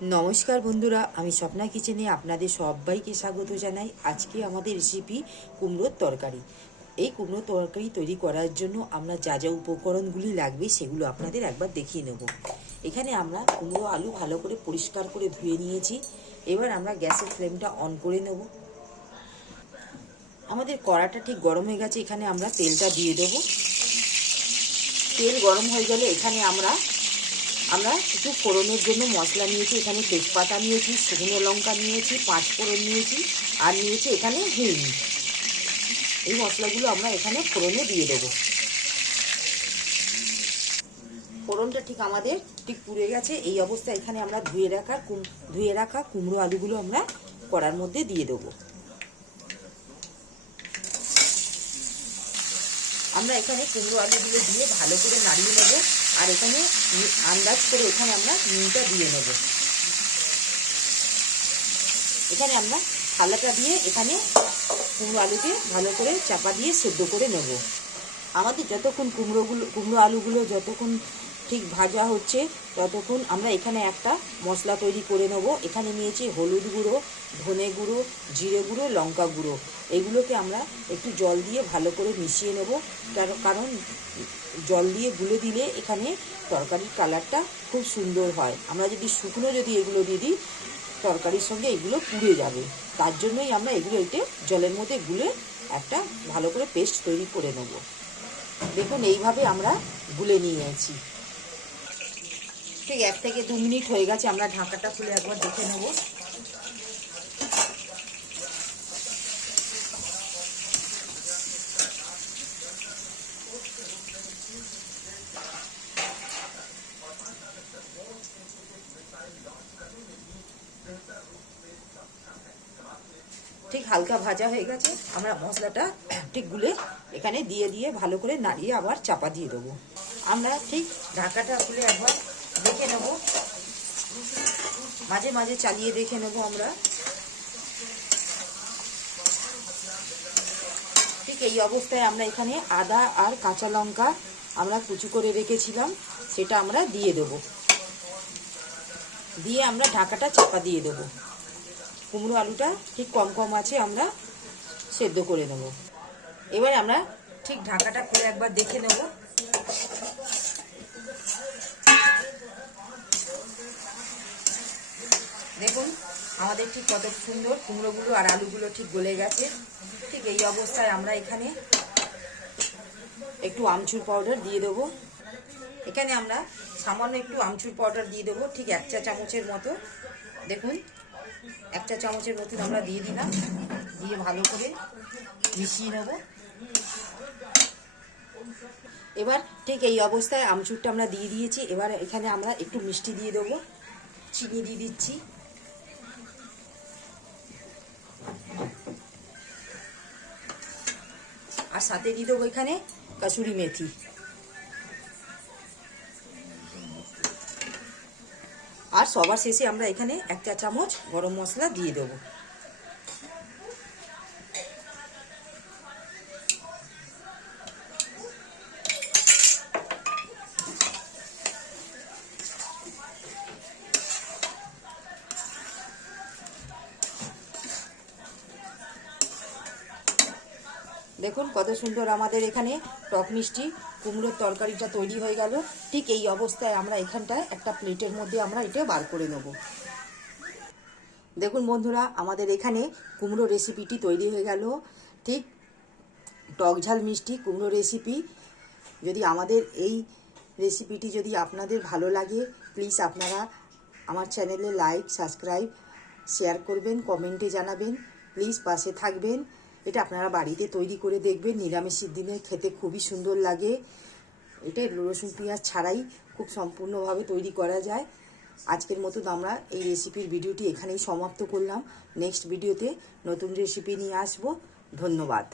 নমস্কার বন্ধুরা, আমি স্বপ্না কিচেনে আপনাদের সবাইকে স্বাগত জানাই। আজকে আমাদের রেসিপি কুমড়োর তরকারি। এই কুমড়োর তরকারি তৈরি করার জন্য আমরা যা যা উপকরণগুলি লাগবে সেগুলো আপনাদের একবার দেখিয়ে নেব। এখানে আমরা কুমড়ো আলু ভালো করে পরিষ্কার করে ধুয়ে নিয়েছি। এবার আমরা গ্যাসের ফ্লেমটা অন করে নেব। আমাদের কড়াটা ঠিক গরম হয়ে গেছে, এখানে আমরা তেলটা দিয়ে দেব। তেল গরম হয়ে গেলে এখানে আমরা কিছু ফোড়নের জন্য মশলা নিয়েছি। এখানে তেজপাতা নিয়েছি, শুকনো লঙ্কা নিয়েছি, 5 ফোড়ন নিয়েছি, আর নিয়েছি এখানে হিং। এই মশলাগুলো আমরা এখানে ফোড়নে দিয়ে দেবো। ফোড়নটা ঠিক আমাদের পুড়ে গেছে। এই অবস্থায় এখানে আমরা ধুয়ে রাখা কুমড়ো আলুগুলো আমরা কড়ার মধ্যে দিয়ে দেবো। আমরা এখানে কুমড়ো আলুগুলো দিয়ে ভালো করে নাড়িয়ে নেব। আর এখানে আন্দাজ করে এখানে আমরা নুনটা দিয়ে নেব। এখানে আমরা থালাটা দিয়ে এখানে কুমড়ো আলুকে ভালো করে চাপা দিয়ে সেদ্ধ করে নেব। আমাদের যতক্ষণ কুমড়ো আলুগুলো যতক্ষণ ঠিক ভাজা হচ্ছে ততক্ষণ আমরা এখানে একটা মশলা তৈরি করে নেব। এখানে নিয়েছি হলুদ গুঁড়ো, ধনে গুঁড়ো, জিরে গুঁড়ো, লঙ্কা গুঁড়ো। এগুলোকে আমরা একটু জল দিয়ে ভালো করে মিশিয়ে নেব। কারণ জল দিয়ে গুলে দিলে এখানে তরকারির কালারটা খুব সুন্দর হয়। আমরা যদি শুকনো এগুলো দিয়ে দিই তরকারির সঙ্গে এগুলো পুড়ে যাবে। তার জন্যই আমরা এগুলো জলের মধ্যে গুলে একটা ভালো করে পেস্ট তৈরি করে নেব। দেখুন এইভাবে আমরা গুলে নিয়েছি। ঠিক 1 থেকে 2 মিনিট হয়ে গেছে। আমরা ঢাকাটা খুলে একবার দেখে নেব। ঠিক হালকা ভাজা হয়ে গেছে। আমরা মশলাটা ঠিক গুলে এখানে দিয়ে ভালো করে নাড়িয়ে আবার চাপা দিয়ে দেবো। আমরা ঠিক ঢাকাটা খুলে একবার দেখে নেব, মাঝে মাঝে চালিয়ে দেখে নেব। আমরা ঠিক এই অবস্থায় আমরা এখানে আদা আর কাঁচা লঙ্কা আমরা কুচি করে রেখেছিলাম, সেটা আমরা দিয়ে দেব। দিয়ে আমরা ঢাকাটা চাপা দিয়ে দেবো। কুমড়ো আলুটা ঠিক কম আছে আমরা সেদ্ধ করে নেব। এবার আমরা ঠিক ঢাকাটা খুলে একবার দেখে নেব। দেখুন আমাদের ঠিক কত সুন্দর কুমড়োগুলো আর আলুগুলো ঠিক গলে গেছে। ঠিক এই অবস্থায় আমরা এখানে একটু আমচুর পাউডার দিয়ে দেবো। এখানে আমরা সামান্য একটু আমচুর পাউডার দিয়ে দেবো, ঠিক 1 চা চামচের মতো। দেখুন 1 চা চামচের মতন আমরা দিয়ে দিলাম। দিয়ে ভালো করে মিশিয়ে নেব। এবার ঠিক এই অবস্থায় আমচুরটা আমরা দিয়ে দিয়েছি। এবার এখানে আমরা একটু মিষ্টি দিয়ে দেবো, চিনি দিয়ে দিচ্ছি। আর সাথে দিয়ে দেবো এখানে কাসুরি মেথি। আর সবার শেষে আমরা এখানে 1 চা চামচ গরম মশলা দিয়ে দেবো। দেখুন কত সুন্দর আমাদের এখানে টক মিষ্টি কুমড়োর তরকারিটা তৈরি হয়ে গেল। ঠিক এই অবস্থায় আমরা এখানটায় একটা প্লেটের মধ্যে আমরা এটা বার করে নেব। দেখুন বন্ধুরা, আমাদের এখানে কুমড়ো রেসিপিটি তৈরি হয়ে গেল। ঠিক টক ঝাল মিষ্টি কুমড়ো রেসিপি। যদি আমাদের এই রেসিপিটি যদি আপনাদের ভালো লাগে, প্লিজ আপনারা আমার চ্যানেলে লাইক, সাবস্ক্রাইব, শেয়ার করবেন, কমেন্টে জানাবেন। প্লিজ পাশে থাকবেন। এটা আপনারা বাড়িতে তৈরি করে দেখবেন। নিরামিষের দিনে খেতে খুবই সুন্দর লাগে। এটা রসুন পেঁয়াজ ছাড়াই খুব সম্পূর্ণভাবে তৈরি করা যায়। আজকের মতন আমরা এই রেসিপির ভিডিওটি এখানেই সমাপ্ত করলাম। নেক্সট ভিডিওতে নতুন রেসিপি নিয়ে আসব। ধন্যবাদ।